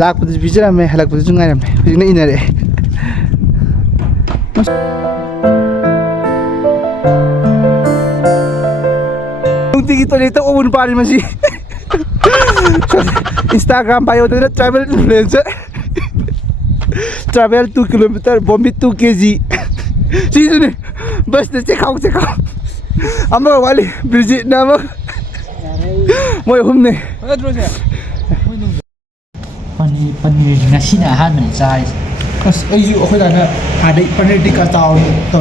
ꯂꯥꯛꯄꯗꯁꯨ ꯄꯤꯖꯔꯝꯃꯦ ꯍꯜꯂꯛꯄꯗꯁꯨ ꯉꯥꯏꯔꯝꯃꯦ ꯍꯧꯖꯤꯛꯅ ꯏꯟꯅꯔꯛꯑꯦ ꯅꯨꯡꯇꯤꯒꯤ ꯇꯣꯏꯂꯦꯠꯇ ꯑꯣꯕꯟ ꯄꯥꯔꯤ ꯃꯁꯤ Instagram 바이오드는 travel influencer travel 2 km vomit 2 kg 시즌에 버스 체크아웃 아마 빨리 브리짓 나마 뭐야 홈네 Paneer nasi na han mình trai. Ai dụ khơi là ada Paneer Tikka tàu đi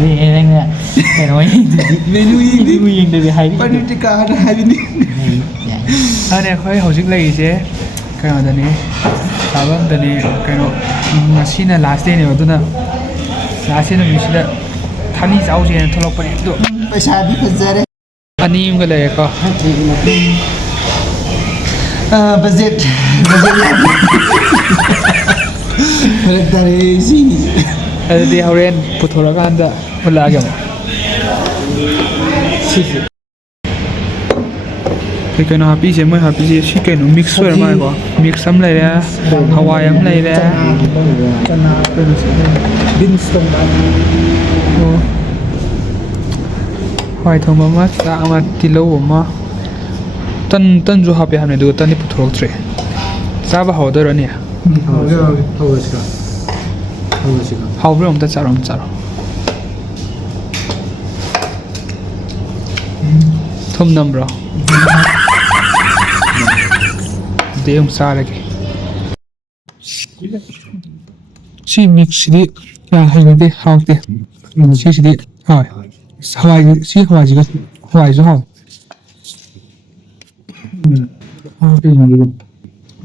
Đi đây nè. Cái nói menu gì đây hay. Paneer Tikka ada hai ini này khơi hậu sinh lấy chứ cái nào đây sao vâng đây cái nó nasi là last day này mà tôi nè last day là mình sẽ Thali giáo gì thôi lộc Paneer được पैसा भी फंस जा रहे anh em cái này có budget dari sini ada di hauren putorakan ada lagi mau cái nó happy chứ mới happy chứ chỉ cái nó mix rồi mà có mix sắm này đấy Hawaii ấm này đấy Hawaii thằng mà đã mà đi lâu mà tân du học về này được tân đi putorok tre sao mà học được rồi nè học rồi ông ta chả thum năm rồi để ông sao lại chị mix đi hay là đi học đi chị đi hỏi Hawaii chị Hawaii gì cơ Hawaii số hỏi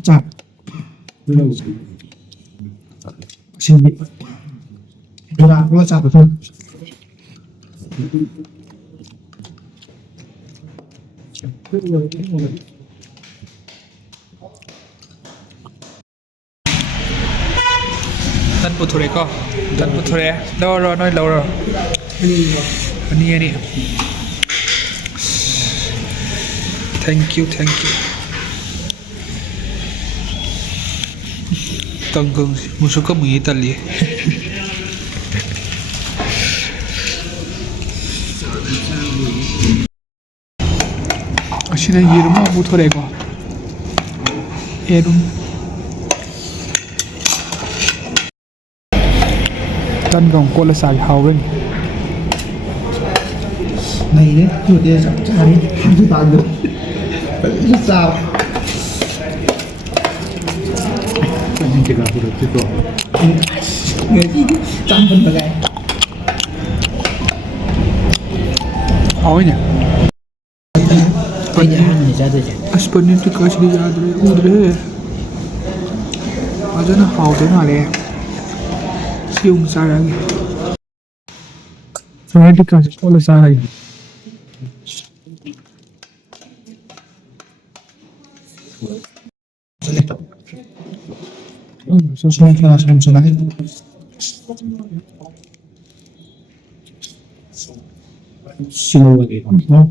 자 신비 누가 잡고 tân putorek có tân putorek đâu rồi nói lâu rồi Paneer đi thank you tăng cường một số cấp mỹ tali 아시네 이름은 모터레고 이름 단건 꼴라사기 하우른 này đấy chuột kia chẳng cha đi không tàn được rất sao anh chỉ là phụ được tuyệt vời người gì trăm phần cái hỏi nhỉ Bây giờ ăn thì ra được chứ. Paneer Tikka chỉ ra được udah aja nó hào thế nào đấy siêu sao đấy Paneer Tikka chỉ có là sao này Susunod na sunod Sinulagi no?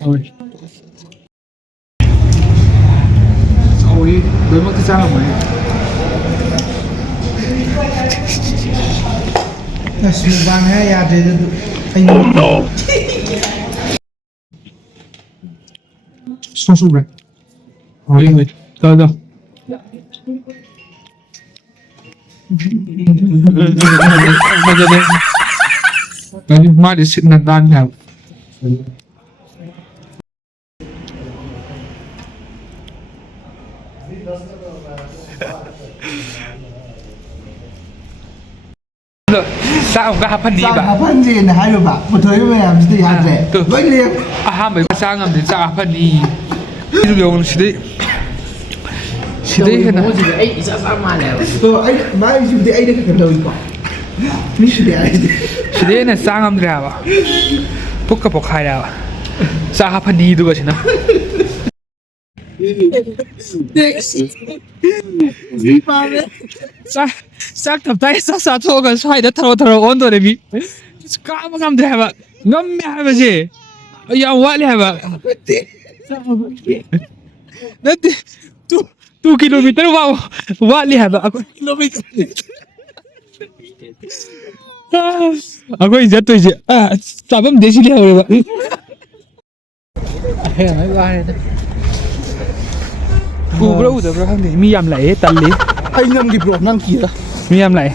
ôi đối mất cái sao mà Mukbang है यार दे दो anh Xong rồi hỏi người coi đâu bây giờ đây mai để xin là đang nào sao ông có phần gì bạn phần gì là hai đứa bạn một thời mới làm gì ăn rẻ vậy liền à mấy cái sang làm đến sao phần gì ví dụ chỉ đấy hết Ủa gì vậy? Ấy sao sao mà lẹo? anh mai chúng ta ai được cái đầu quả mình sẽ để 시대에는 쌍암들이야. 볶아 볶아야. 싸하파니 누가 지나? 싹 답답해 싹 토가 사이다 타러 온도래비. 까먹으면 해봐. 넘매 해봐지. 야 와리 해봐. nanti 2 kilometer wow wali haba ako kilometer ako jatuh je sabam desi lihat ba mấy ba này bro không thể mi yam lại tali anh nằm kịp rồi năng kia mi yam lại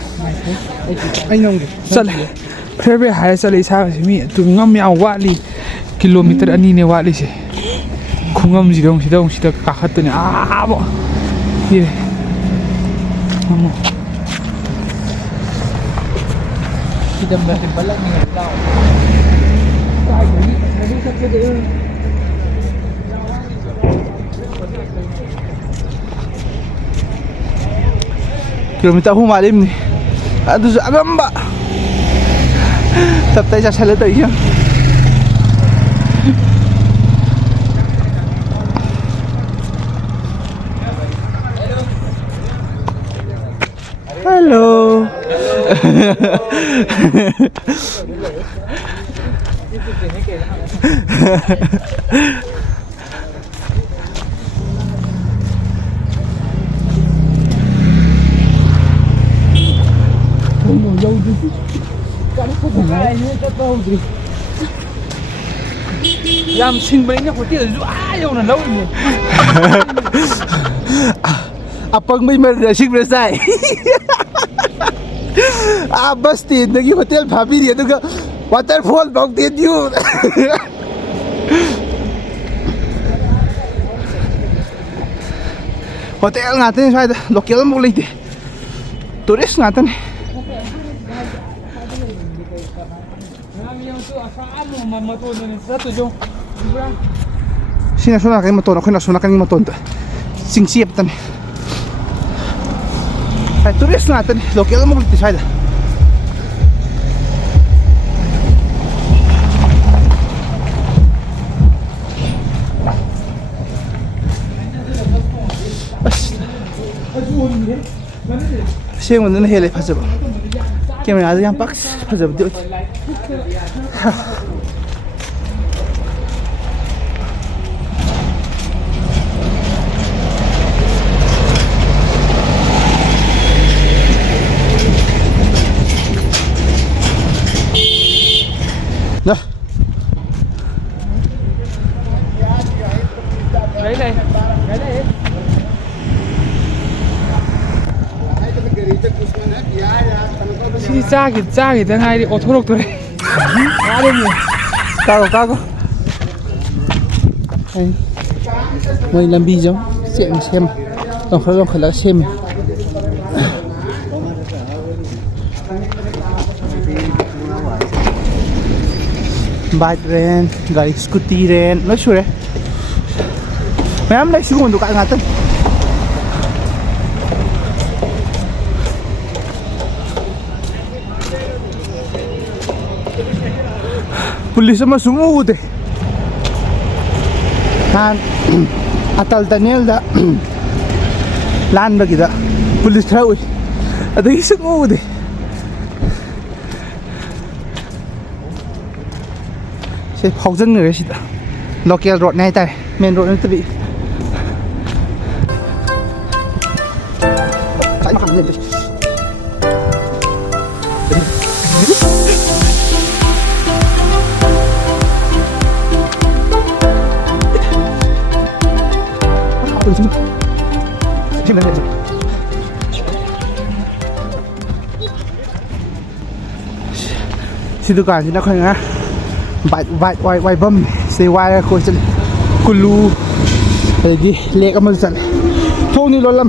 anh nằm kịp sal phê hai sal isa mi tu ngam ya wali kilometer ani ne wali se 궁엄 지덩시덩 가갔더니 뭐 예. 어머. kita masih balak ni tau kilometer humalim ni aduh agam ba tập tay ra xe lấy tay nhá hello Yam xin bánh nhá, có tiền dụ yêu là lâu nhỉ. apang may mag-rashing na say bus tin naging hotel papi dia tu waterfall mountain view hotel natin sa local mo ulit tourist natin sinasuna kayo maton ako nasuna kayo maton singsiyap tan ay tourist natin local mo ulit sa siya mo na hele pasab kaya may ada yang paks pasab diyo nah Đấy này. Cha thì thằng hai đi ô tô độc rồi. Quá đi nhỉ. Kago ay may lambi dyan xem long khala xem bike ren gari scooty ren no sure mayam na segundo ka natin pulis sama sumugod kan atal Daniel da lan ba kita pulis rawi ada sumugod siya phaujan người siya local road này tay main road này tabi ay makamit si dukaan sila ko nga white bum si wire ko sila kulu di leka mo sila Tony lolam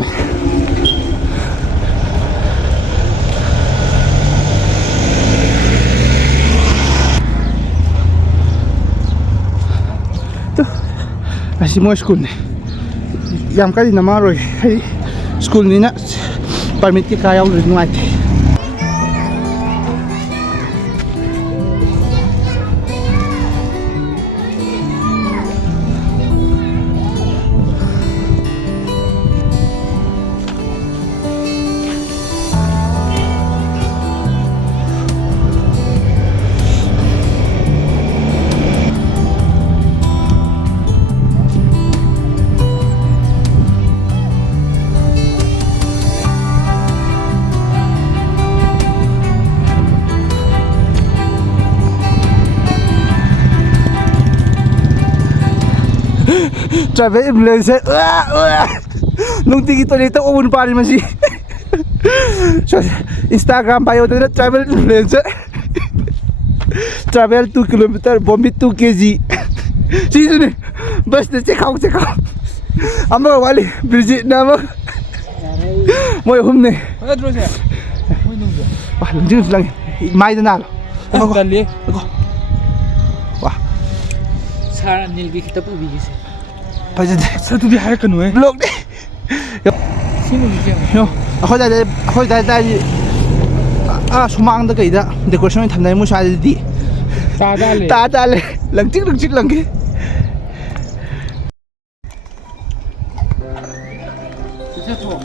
to asi mo school ni yam ka din naman roy hey school ni na permit ki kaya ulit ng ate travel influencer nungtigi toilet ubun pa rin man si Instagram bio na travel influencer travel 2 kilometer vomit 2 kg sino ni bas na check out ama wali Bridget na mo moy humne Ano siya? Uy, nung ba? wah lanjut lang mai na nalo Ano dali? wah Sarang nilgi kita po bigis. pajad Sa tu bihar ka no eh. vlog ni Sino bigyan? yo ako dahil sumaang da kaida decoration thamnai mo sa di Tadali. tadale langchik lang ke Isa po.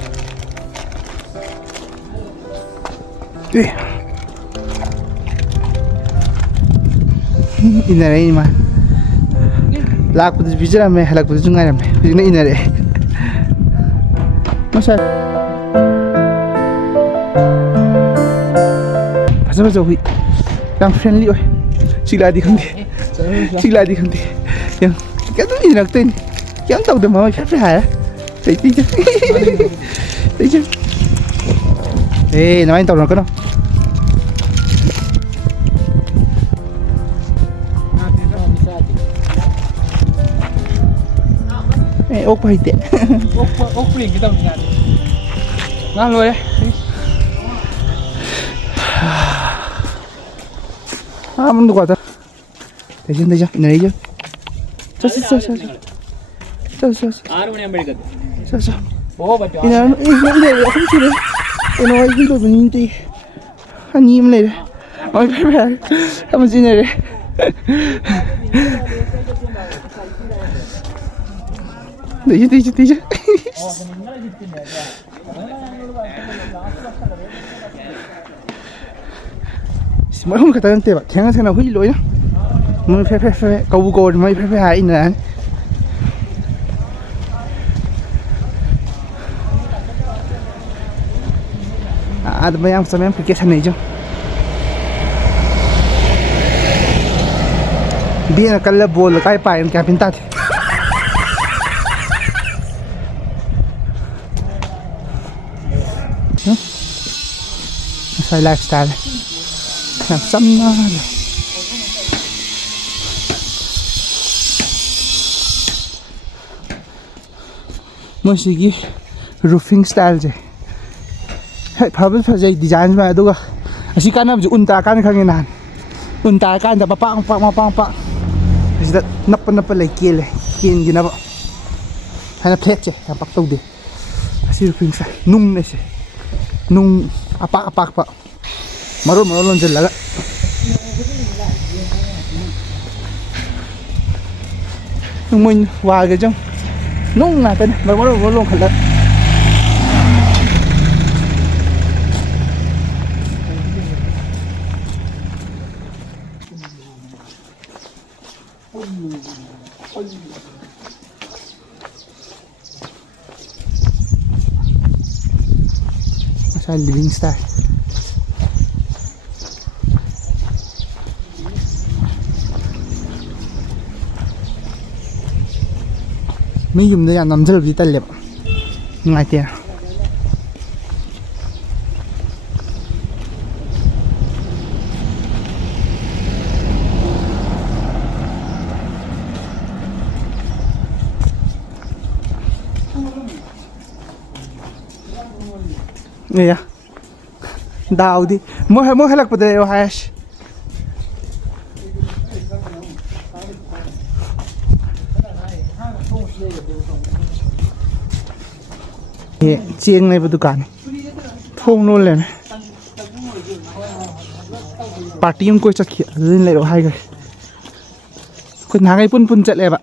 Inaray naman. Lakot sa video namin, halakot sa nga namin. Hindi na inaray. Masal. Basta, huy. Lang friendly, oy. Sigladi kang di. Sigladi kang di. Yang, kaya ito inaktin. Kaya ang tawag na mama, pera. Tayo dyan. Tayo dyan. Eh, naman yung tawag na ko, no? Ok pa hindi. Ok rin kita mo natin. Ngalo eh. Mundo ko ata. Tayo inaray dyan. Sa. Aaron ni Amerika. Sa. Oh, ba't yun? Inaray ako sila. Ay, hindi ba ninti. Hanim na rin. Ay, pera. Kamu sinaray. Tiyo. Mỗi hôm cái tên bạn theo thế nào hủy lỗi đó mới phê câu cô mới phê hại nè tụi em sao em cái thằng này chứ biết là cái là bồ là cái bài cái pin tát sai lifestyle làm xăm mới cái roofing style chứ hay phải biết phải design mà đúng không? Asi kan nam unta kan khang nan unta kan da pang asi da nap lai kiel gina ba hana plate che pak tau de asi roofing style nung ne se nung apak pa Marun jel laga nung mình hòa cái trong nung là tên marun khẩn lợn Masai living style mấy dùng đây nằm rất là tay liệp ngay tiền này à đào đi mua hay lạc bật đều hay chiêng này vào dukaan thong luôn lên party ông coi chắc kia lên lại hai ngườiคนหาไงปุ่นจัดเลยปะ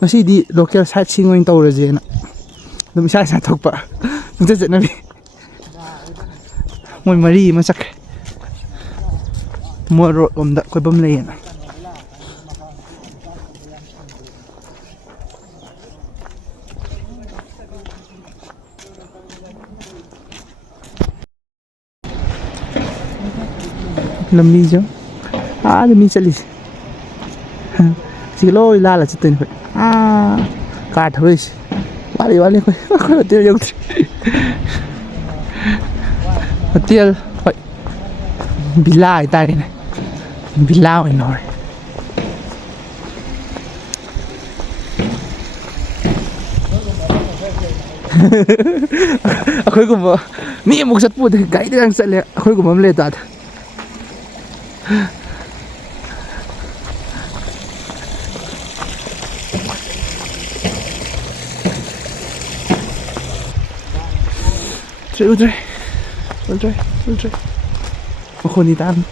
มาสิดีโลเคชั่นใช้ชิงวิ่งตัวเลยเจนะดูไม่ใช่สายตกปะมึงจะเจ็ดนะพี่มวยมารีมาสักมวยรถอมดะคอยบ่มเลยนะlami chứ lami chali chỉ lôi la là chỉ tiền phải ꯀꯥꯔ ꯊꯧꯔꯛꯏꯁꯦ ꯋꯥꯠꯂꯤ ꯑꯩꯈꯣꯏ hotel ꯌꯧꯗ꯭ꯔꯤ hotel ꯍꯣꯏ villa ꯍꯥꯏꯇꯥꯔꯦꯅꯦ villa ꯑꯣꯏꯅ ꯍꯧꯔꯦ ꯑꯩꯈꯣꯏꯒꯨꯝꯕ ꯃꯤ ꯑꯃꯨꯛ ꯆꯠꯄꯨꯗꯤ ꯒꯥꯔꯤꯗꯪ ꯆꯠꯂꯦ ꯑꯩꯈꯣꯏꯒꯨꯝꯕ ꯑꯃ ꯂꯩ ꯇꯥꯗ ꯎꯗ꯭ꯔꯦ ꯃꯈꯣꯟꯗꯤ ꯇꯥꯕꯅꯤ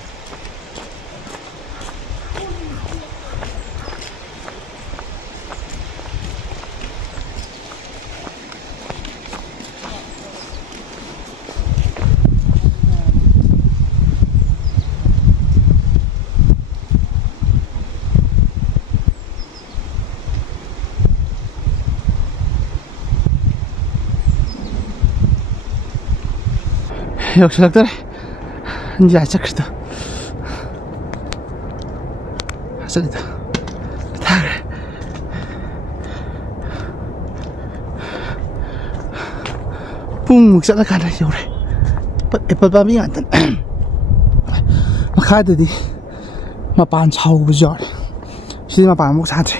여기서 이제 아착했다. 아삭이다. 다 그래. 뿡 묵살아 가라 요래. 애플밤이 안 된. 마카드디 마반 차오고 저. 시디 마반 목 사tre.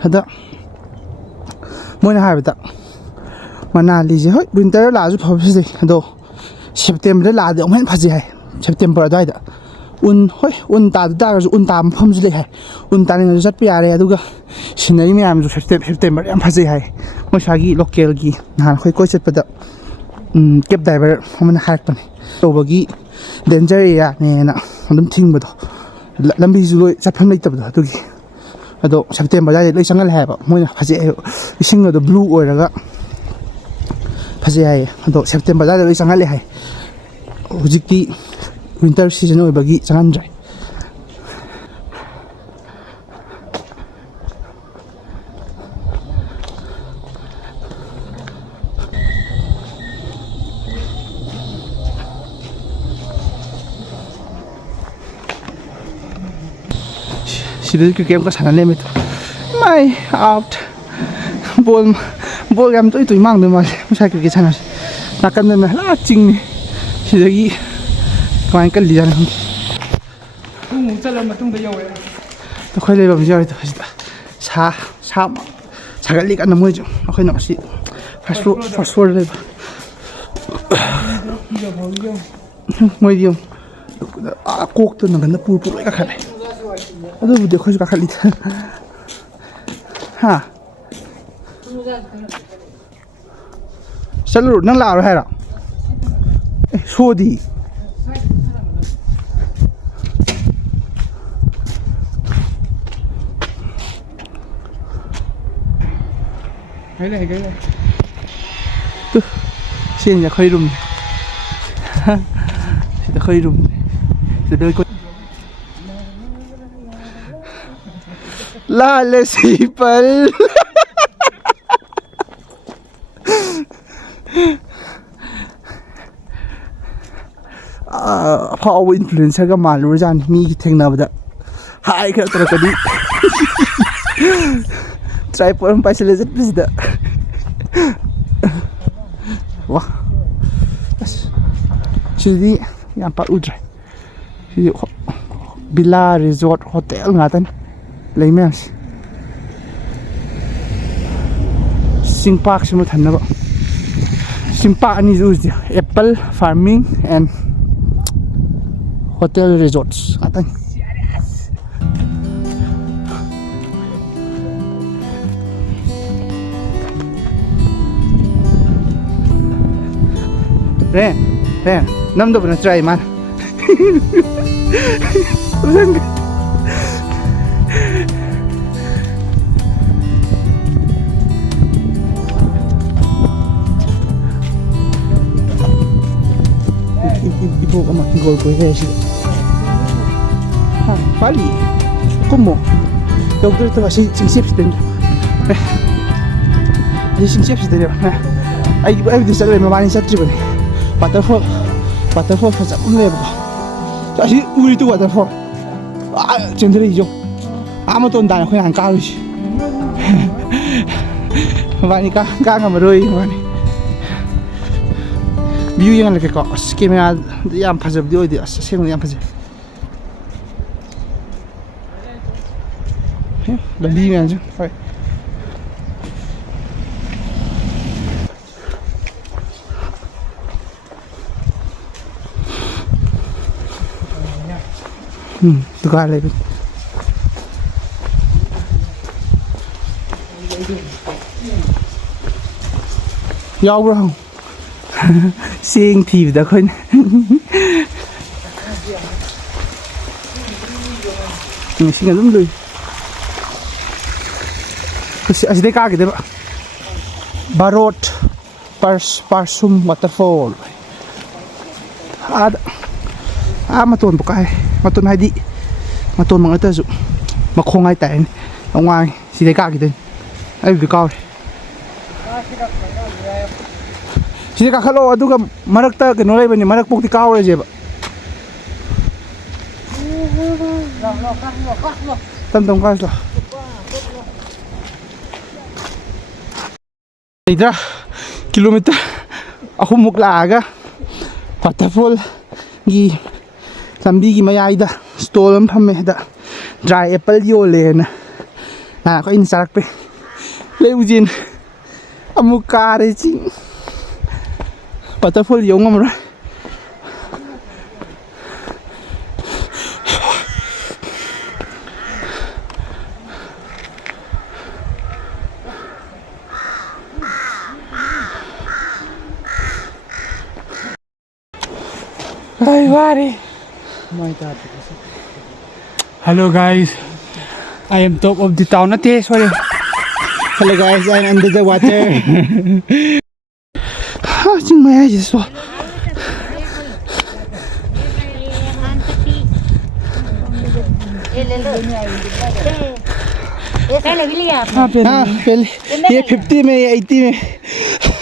하다. 뭐냐 하다. Manali hoi winter la ju phobsi do September la de omen phaji hai September dai da un ta ju un ta phom ju le hai un ta ni jat pi are aduga sinai me am ju September yam phaji hai mo sagi local gi na khoi koi chat pada cab driver homna hack pani to bagi danger area ne na adum thing ba do lambi ju loi chat pham lai ta ba do gi ado September dai loi sangal hai ba mo phaji ising do blue oiraga ꯐꯖꯩ ꯑꯗꯣ ꯁꯦꯞꯇꯦꯝꯕꯔꯗ ꯂꯣꯏ ꯆꯪꯍꯜꯂꯦ ꯍꯥꯏ ꯍꯧꯖꯤꯛꯇꯤ winter season ꯑꯣꯏꯕꯒꯤ ꯆꯪꯍꯟꯗ꯭ꯔꯦ 시리즈 그게 뭔가 잘하네 마이 아웃 볼 ꯌꯥꯝ ꯇꯣꯏ ꯃꯥꯡꯗꯣꯏ ꯃꯥꯜꯂꯦ ꯉꯁꯥꯏ ꯀ꯭ꯔꯤꯀꯦꯠ ꯁꯥꯟꯅꯁꯦ ꯅꯥꯀꯟꯗꯅ ꯍꯦꯟꯅ ꯆꯤꯡꯅꯤ ꯁꯤꯗꯒꯤ ꯀꯃꯥꯏꯅ ꯀꯜꯂꯤꯖꯥꯠꯅꯣ ꯈꯪꯗꯦ ꯄꯨꯡꯃꯨꯛ ꯆꯠꯂ ꯃꯇꯨꯡꯗ ꯌꯧꯔꯦ ꯑꯩꯈꯣꯏ ꯂꯩꯐꯝꯁꯤ ꯌꯧꯔꯦ ꯁꯤꯗ ꯁꯥꯒꯠꯂꯤ ꯀꯟꯅ ꯃꯣꯏꯁꯨ ꯑꯩꯈꯣꯏꯅ ꯃꯁꯤ ꯐꯥꯔꯁ ꯐ꯭ꯂꯣꯔꯗ ꯂꯩꯕ ꯃꯣꯏꯗꯤ ꯌꯦꯡꯉꯨ ꯀꯣꯛꯇ ꯅꯪꯒꯟꯗ ꯄꯨꯔ ꯂꯣꯏ ꯀꯥꯈꯠꯂꯦ ꯑꯗꯨꯕꯨꯗꯤ ꯑꯩꯈꯣꯏꯁꯨ ꯀꯥꯈꯠꯂꯤꯗ ꯍꯥ चलो नंग ला रहा है रा सोदी गई तो सीन जा खोई रूम सीधा खोई रूम सीधा कोई लाल सीपल अफाव इन्फ्लुएंसर का मालूर जान मी की थेंगनाबदा हाय खरा तरकदी ट्राइपॉड हम पैसे ले जत्पिसदा वाह बस सिदी याम पा उद्रे सिदी बिला resort hotel ngatan leimens sing park simu thanaba sing park ani ju apple farming and hotel resorts ngaton Ren, nam do na try man. Ibu ko makingol ko siya. Ha, pali. Kumo. Doctor to si sing din. Sing din. Ay di sa mamani sa trip ni. Waterfall fazab level. Kasi uri tu waterfall. Ah, cendera hijau. ama ton dan khoi han ka wi wani ka ngamaroi wani view yang leke ko camera yam phajab di oi di aseng yam phajab lambi me anju hoi dukaan le yaw bro seeing thief da khoi sing adum lui aside ka ke deba barot parsum waterfall ada maton bukai maton hai di maton mang ata ju makhong ai tai awang side ka ke den ai bi ka side ka khalo aduga marakta ke no leibani marak pokti ka ore je ba tam ka la idra kilometer ahumuk laaga waterfall gi lambi gi mayaida stall am phamme da dry apple yole na ko in sarak pe leujin amuk kare ching waterfall yongam ra Hi, Wari. Hello guys, I am top of the town. Ate, sorry. hello guys, I'm under the water ching maya ji so पहले ये 50 में 80 में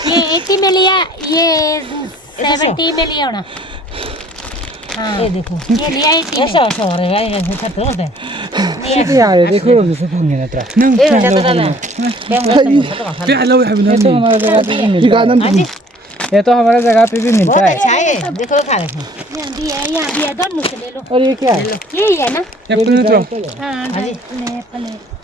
ये 80 में लिया ये 70 में लिया ना हाँ ये देखो ये लिया 80 में ऐसा रे ये खत्म हो गया ये यार देखो से फोन ना त्रा ये हो जाता ना पे हेलो है तो हमारा जगह पे भी मिलता है ये तो हमारा जगह पे भी मिलता है अच्छा है देखो खा ले यहाँ भी है दोनों से ले लो और ये क्या है ये है ना एप्पल तो हाँ ले